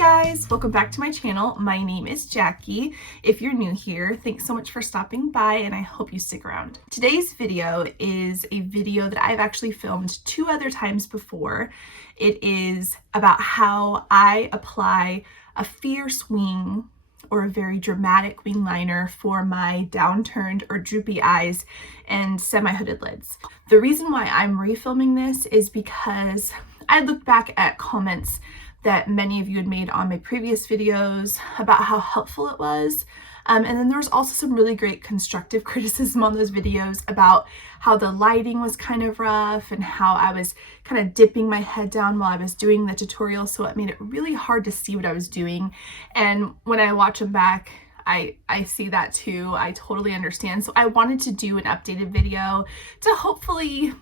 Guys, welcome back to my channel. My name is Jackie. If you're new here, thanks so much for stopping by and I hope you stick around. Today's video is a video that I've actually filmed 2 other times before. It is about how I apply a fierce wing or a very dramatic wing liner for my downturned or droopy eyes and semi-hooded lids. The reason why I'm refilming this is because I looked back at comments that many of you had made on my previous videos about how helpful it was. And then there was also some really great constructive criticism on those videos about how the lighting was kind of rough and how I was kind of dipping my head down while I was doing the tutorial, so it made it really hard to see what I was doing. And when I watch them back, I see that too. I totally understand. So I wanted to do an updated video to hopefully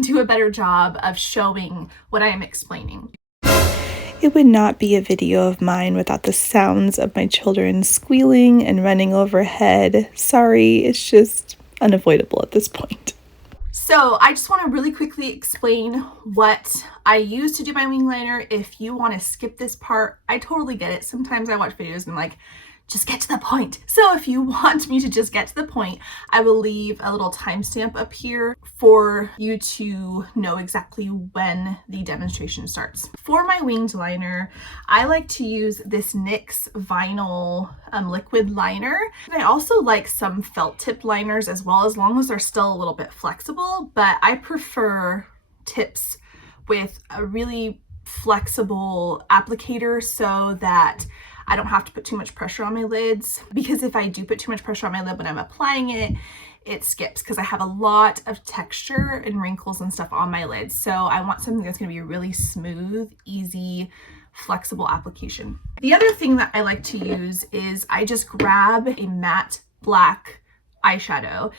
do a better job of showing what I am explaining. It would not be a video of mine without the sounds of my children squealing and running overhead. Sorry, it's just unavoidable at this point. So I just want to really quickly explain what I use to do my wing liner. If you want to skip this part, I totally get it. Sometimes I watch videos and I'm like, just get to the point. So if you want me to just get to the point, I will leave a little timestamp up here for you to know exactly when the demonstration starts. For my winged liner, I like to use this NYX vinyl liquid liner. And I also like some felt tip liners as well, as long as they're still a little bit flexible, but I prefer tips with a really flexible applicator so that I don't have to put too much pressure on my lids, because if I do put too much pressure on my lid when I'm applying it, it skips because I have a lot of texture and wrinkles and stuff on my lids. So I want something that's going to be a really smooth, easy, flexible application. The other thing that I like to use is I just grab a matte black eyeshadow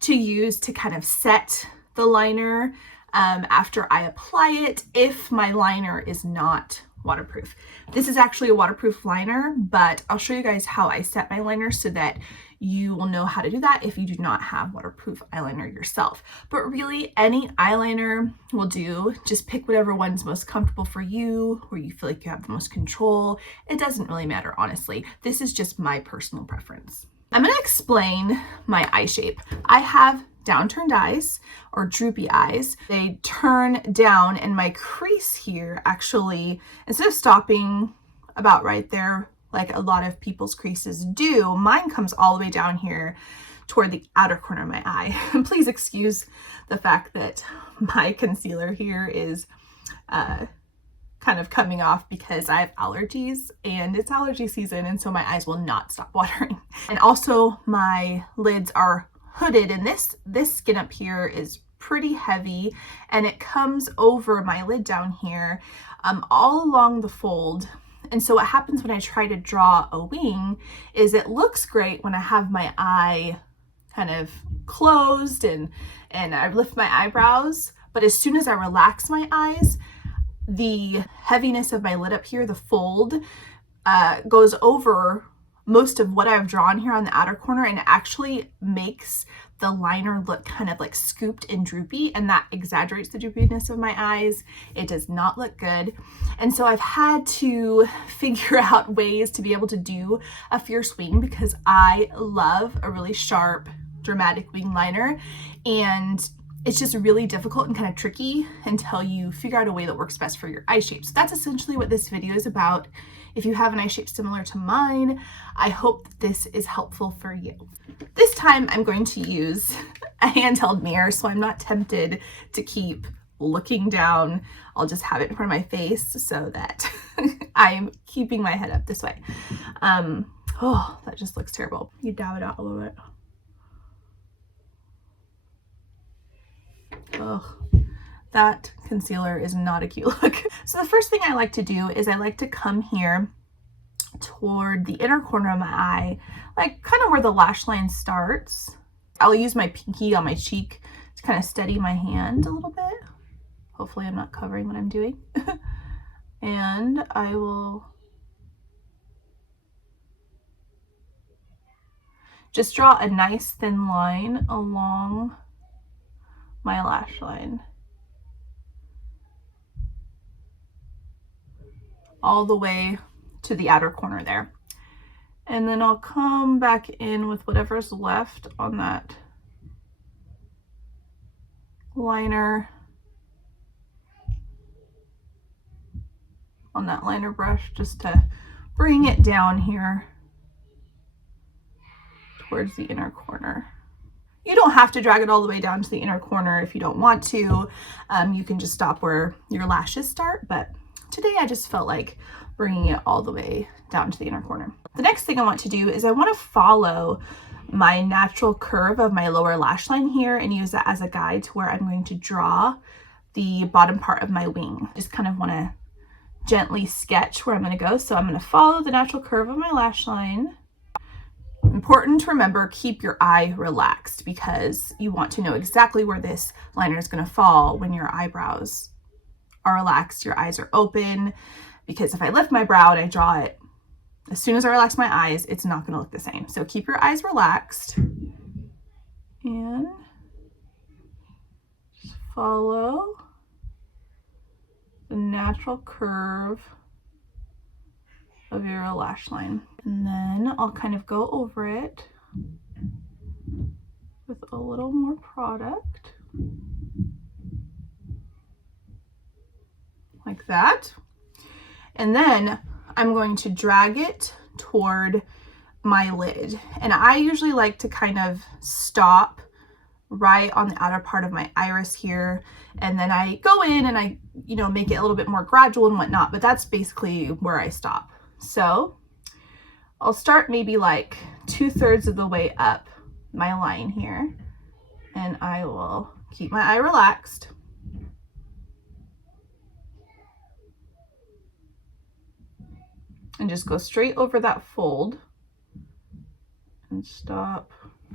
to use to kind of set the liner after I apply it if my liner is not waterproof. This is actually a waterproof liner, but I'll show you guys how I set my liner so that you will know how to do that if you do not have waterproof eyeliner yourself. But really, any eyeliner will do. Just pick whatever one's most comfortable for you, where you feel like you have the most control. It doesn't really matter, honestly. This is just my personal preference. I'm going to explain my eye shape. I have downturned eyes or droopy eyes. They turn down, and my crease here actually, instead of stopping about right there like a lot of people's creases do, mine comes all the way down here toward the outer corner of my eye. And please excuse the fact that my concealer here is kind of coming off because I have allergies and it's allergy season, and so my eyes will not stop watering. And also my lids are hooded, and this skin up here is pretty heavy, and it comes over my lid down here all along the fold. And so what happens when I try to draw a wing is it looks great when I have my eye kind of closed and I lift my eyebrows, but as soon as I relax my eyes, the heaviness of my lid up here, the fold, goes over most of what I've drawn here on the outer corner, and it actually makes the liner look kind of like scooped and droopy, and that exaggerates the droopiness of my eyes. It does not look good. And so I've had to figure out ways to be able to do a fierce wing, because I love a really sharp, dramatic wing liner, and it's just really difficult and kind of tricky until you figure out a way that works best for your eye shape. So that's essentially what this video is about. If you have an eye shape similar to mine, I hope that this is helpful for you. This time I'm going to use a handheld mirror, so I'm not tempted to keep looking down. I'll just have it in front of my face so that I'm keeping my head up this way. Oh, that just looks terrible. You dab it out a little bit. Oh, that concealer is not a cute look. So the first thing I like to do is I like to come here toward the inner corner of my eye, like kind of where the lash line starts. I'll use my pinky on my cheek to kind of steady my hand a little bit. Hopefully I'm not covering what I'm doing. And I will just draw a nice thin line along my lash line, all the way to the outer corner there. And then I'll come back in with whatever's left on that liner, on that liner brush, just to bring it down here towards the inner corner. You don't have to drag it all the way down to the inner corner if you don't want to. You can just stop where your lashes start, but today I just felt like bringing it all the way down to the inner corner. The next thing I want to do is I want to follow my natural curve of my lower lash line here and use that as a guide to where I'm going to draw the bottom part of my wing. Just kind of want to gently sketch where I'm going to go. So I'm going to follow the natural curve of my lash line. Important to remember, keep your eye relaxed because you want to know exactly where this liner is going to fall when your eyebrows are relaxed, your eyes are open. Because if I lift my brow and I draw it, as soon as I relax my eyes, it's not going to look the same. So keep your eyes relaxed and just follow the natural curve of your lash line. And then I'll kind of go over it with a little more product, like that. And then I'm going to drag it toward my lid. And I usually like to kind of stop right on the outer part of my iris here. And then I go in and I, make it a little bit more gradual and whatnot, but that's basically where I stop. So I'll start maybe like 2/3 of the way up my line here, and I will keep my eye relaxed. And just go straight over that fold and stop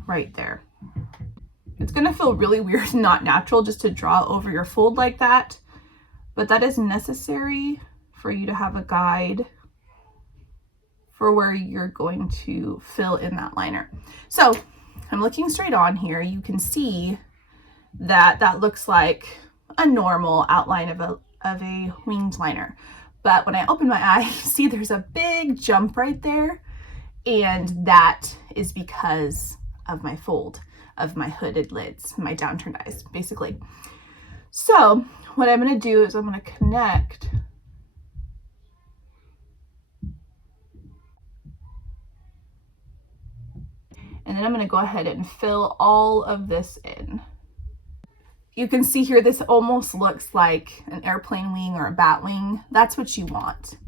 right there. It's gonna feel really weird and not natural just to draw over your fold like that, but that is necessary for you to have a guide for where you're going to fill in that liner. So I'm looking straight on here. You can see that that looks like a normal outline of a winged liner. But when I open my eye, see there's a big jump right there. And that is because of my fold of my hooded lids, my downturned eyes, basically. So what I'm gonna do is I'm gonna connect and then I'm gonna go ahead and fill all of this in. You can see here, this almost looks like an airplane wing or a bat wing. That's what you want.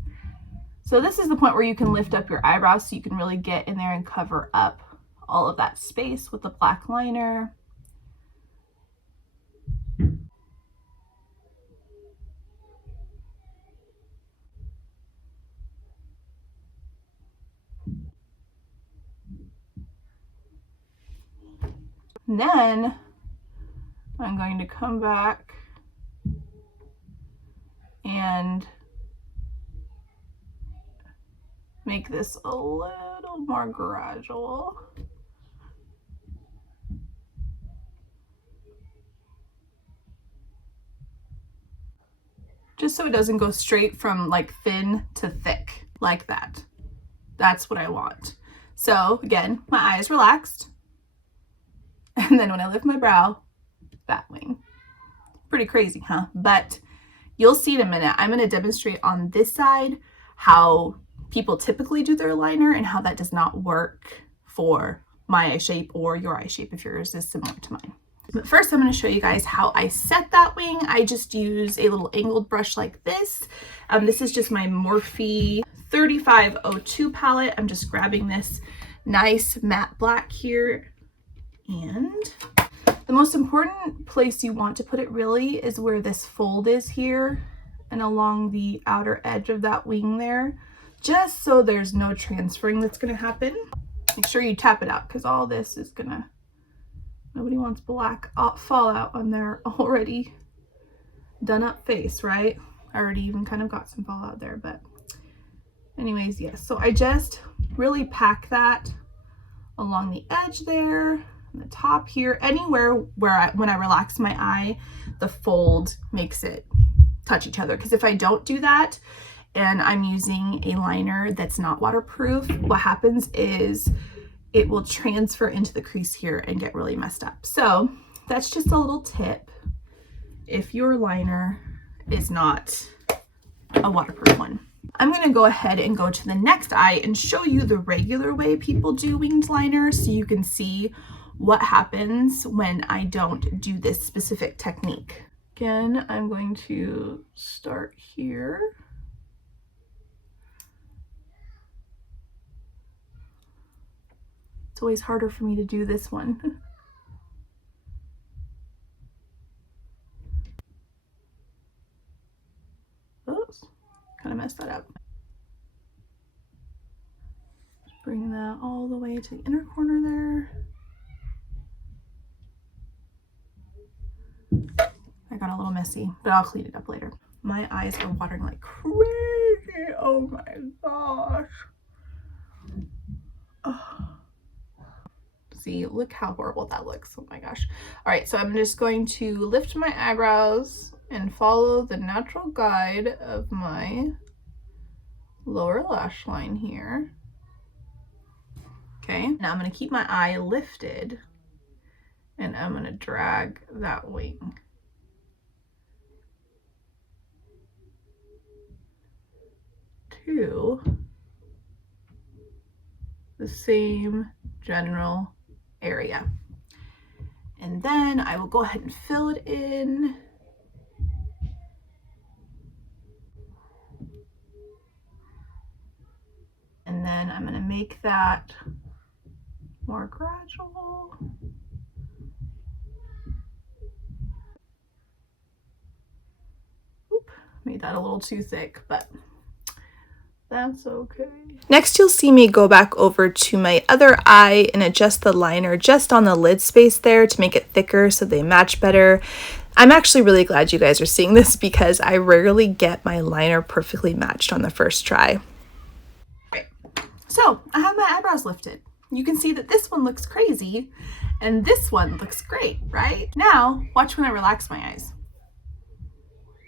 So this is the point where you can lift up your eyebrows so you can really get in there and cover up all of that space with the black liner. And then I'm going to come back and make this a little more gradual. Just so it doesn't go straight from like thin to thick like that. That's what I want. So again, my eye is relaxed. And then when I lift my brow, batwing. Pretty crazy, huh? But you'll see in a minute. I'm going to demonstrate on this side how people typically do their liner and how that does not work for my eye shape or your eye shape if yours is similar to mine. But first I'm going to show you guys how I set that wing. I just use a little angled brush like this. This is just my Morphe 3502 palette. I'm just grabbing this nice matte black here. And the most important place you want to put it really is where this fold is here and along the outer edge of that wing there, just so there's no transferring that's going to happen. Make sure you tap it out because all this is gonna, nobody wants black fallout on their already done up face, right? I already even kind of got some fallout there, but anyways, yes. So I just really pack that along the edge there, the top here, anywhere where when I relax my eye, the fold makes it touch each other. Because if I don't do that, and I'm using a liner that's not waterproof, what happens is it will transfer into the crease here and get really messed up. So that's just a little tip if your liner is not a waterproof one. I'm going to go ahead and go to the next eye and show you the regular way people do winged liner so you can see what happens when I don't do this specific technique. Again, I'm going to start here. It's always harder for me to do this one. Oops, kind of messed that up. Bring that all the way to the inner corner there. I got a little messy, but I'll clean it up later. My eyes are watering like crazy. Oh my gosh. Oh. See, look how horrible that looks. Oh my gosh. All right, so I'm just going to lift my eyebrows and follow the natural guide of my lower lash line here. Okay, now I'm going to keep my eye lifted and I'm going to drag that wing. To the same general area. And then I will go ahead and fill it in. And then I'm going to make that more gradual. Oop, made that a little too thick, but that's okay. Next, you'll see me go back over to my other eye and adjust the liner just on the lid space there to make it thicker so they match better. I'm actually really glad you guys are seeing this because I rarely get my liner perfectly matched on the first try. Okay. So I have my eyebrows lifted. You can see that this one looks crazy and this one looks great, right? Now, watch when I relax my eyes.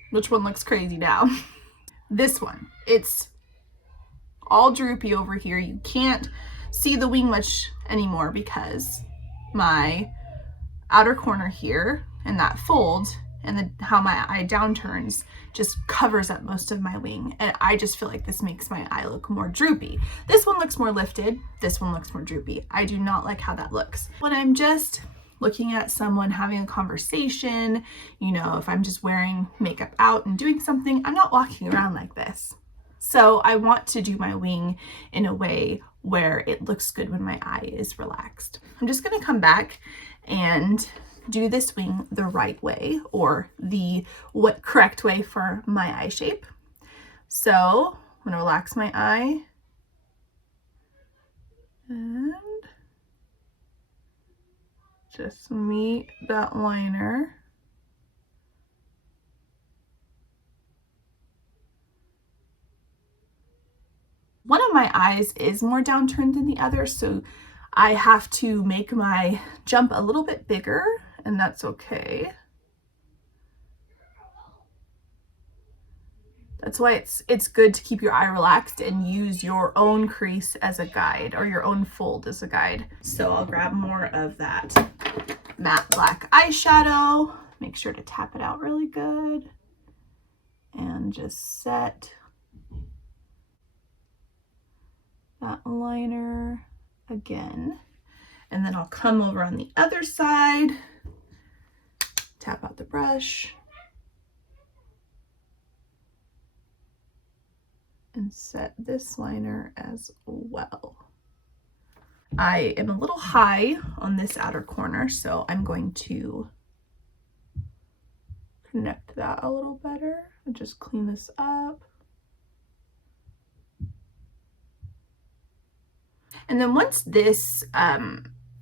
Which one looks crazy now? This one. It's all droopy over here. You can't see the wing much anymore because my outer corner here and that fold and how my eye down turns just covers up most of my wing, and I just feel like this makes my eye look more droopy. This one looks more lifted, this one looks more droopy. I do not like how that looks. When I'm just looking at someone having a conversation, you know, if I'm just wearing makeup out and doing something, I'm not walking around like this. So I want to do my wing in a way where it looks good when my eye is relaxed. I'm just going to come back and do this wing the right way, or the correct way for my eye shape. So I'm going to relax my eye and just meet that liner. One of my eyes is more downturned than the other, so I have to make my jump a little bit bigger, and that's okay. That's why it's good to keep your eye relaxed and use your own crease as a guide, or your own fold as a guide. So I'll grab more of that matte black eyeshadow, make sure to tap it out really good, and just set that liner again. And then I'll come over on the other side, tap out the brush, and set this liner as well. I am a little high on this outer corner, so I'm going to connect that a little better and just clean this up. And then once this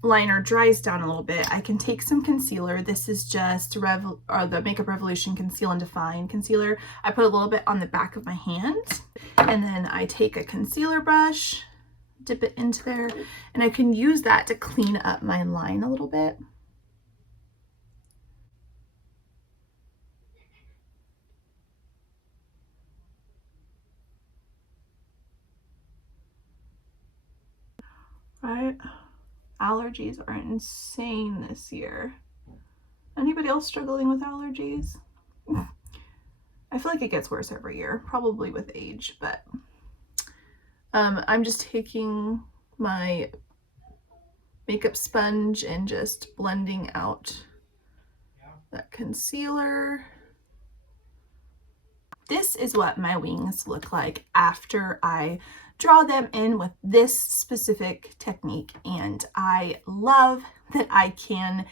liner dries down a little bit, I can take some concealer. This is just the Makeup Revolution Conceal and Define concealer. I put a little bit on the back of my hand, and then I take a concealer brush, dip it into there, and I can use that to clean up my line a little bit. right? Allergies are insane this year. Anybody else struggling with allergies? I feel like it gets worse every year, probably with age, but I'm just taking my makeup sponge and just blending out that concealer. This is what my wings look like after I draw them in with this specific technique, and I love that I can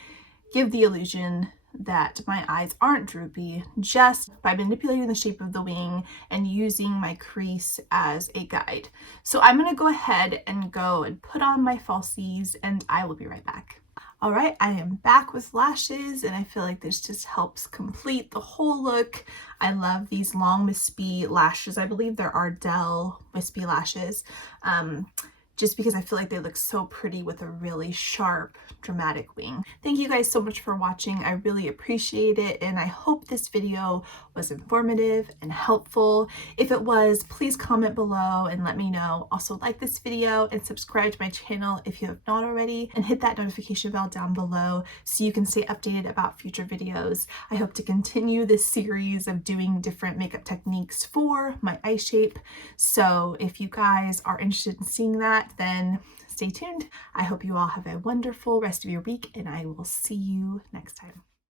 give the illusion that my eyes aren't droopy just by manipulating the shape of the wing and using my crease as a guide. So I'm going to go ahead and go and put on my falsies, and I will be right back. All right, I am back with lashes, and I feel like this just helps complete the whole look. I love these long wispy lashes. I believe they're Ardell wispy lashes. Just because I feel like they look so pretty with a really sharp, dramatic wing. Thank you guys so much for watching. I really appreciate it, and I hope this video was informative and helpful. If it was, please comment below and let me know. Also, like this video and subscribe to my channel if you have not already, and hit that notification bell down below so you can stay updated about future videos. I hope to continue this series of doing different makeup techniques for my eye shape. So if you guys are interested in seeing that, then stay tuned. I hope you all have a wonderful rest of your week, and I will see you next time.